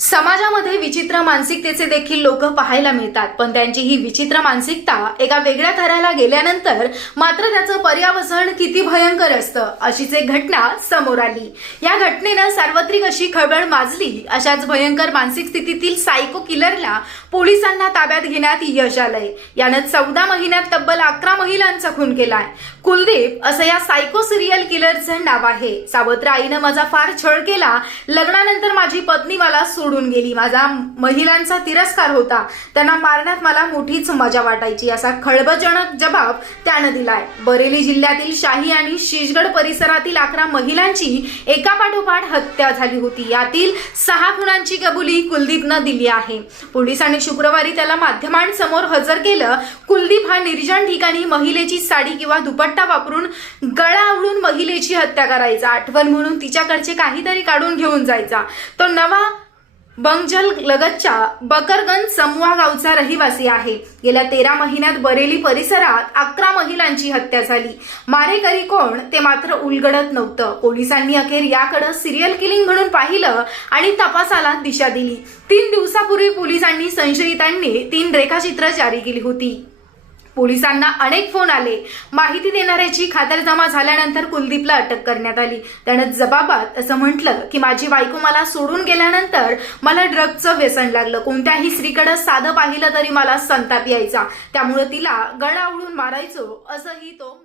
समाजामध्ये विचित्र मानसिकतेचे देखील लोक पाहायला मिळतात. पण त्यांची ही विचित्र मानसिकता एका वेगळ्या थराला गेल्यानंतर मात्र त्याचं पर्यावसन किती भयंकर असतं अशीच एक घटना समोर आली. या घटनेनं सार्वत्रिक अशी खळबळ माजली. अशाच भयंकर मानसिक स्थितीतील सायको किलरला पोलिसांना ताब्यात घेण्यात यश आलंय. यानं चौदा महिन्यात तब्बल अकरा महिलांचा खून केलाय. कुलदीप असं या सायको सिरियल किलरचं नाव आहे. सावत्र आईनं माझा फार छळ केला. लग्नानंतर माझी पत्नी मला सोडून गेली. माझा महिलांचा तिरस्कार होता. त्यांना मारण्यात मला मोठीच मजा वाटायची. असा खळबजनक जबाब त्यानं दिलाय. बरेली जिल्ह्यातील शाही आणि शिशगड परिसरातील अकरा महिलांची एकापाठोपाठ हत्या झाली होती. यातील सहा खुणांची कबुली कुलदीपनं दिली आहे. पोलिसांनी शुक्रवारी त्याला माध्यमांसमोर हजर केलं. कुलदीप हा निर्जन ठिकाणी महिलेची साडी किंवा दुपट्टा वापरून गळा आवडून महिलेची हत्या करायचा. आठवण म्हणून तिच्याकडचे काहीतरी काढून घेऊन जायचा. तो नवा बंगजल लगतच्या बकरगंज समूहा गावचा रहिवासी आहे. गेल्या तेरा महिन्यात बरेली परिसरात अकरा महिलांची हत्या झाली. मारेकरी कोण ते मात्र उलगडत नव्हतं. पोलिसांनी अखेर याकडे सिरियल किलिंग म्हणून पाहिलं आणि तपासाला दिशा दिली. तीन दिवसापूर्वी पोलिसांनी संशयितांनी तीन रेखाचित्र जारी केली होती. पोलिसांना अनेक फोन आले. माहिती देणाऱ्याची खातरजमा झाल्यानंतर कुलदीपला अटक करण्यात आली. त्यानं जबाबात असं म्हटलं की माझी बायको मला सोडून गेल्यानंतर मला ड्रगचं व्यसन लागलं. कोणत्याही स्त्रीकडे साधं पाहिलं तरी मला संताप यायचा. त्यामुळे तिला गळा आवळून मारायचो असंही तो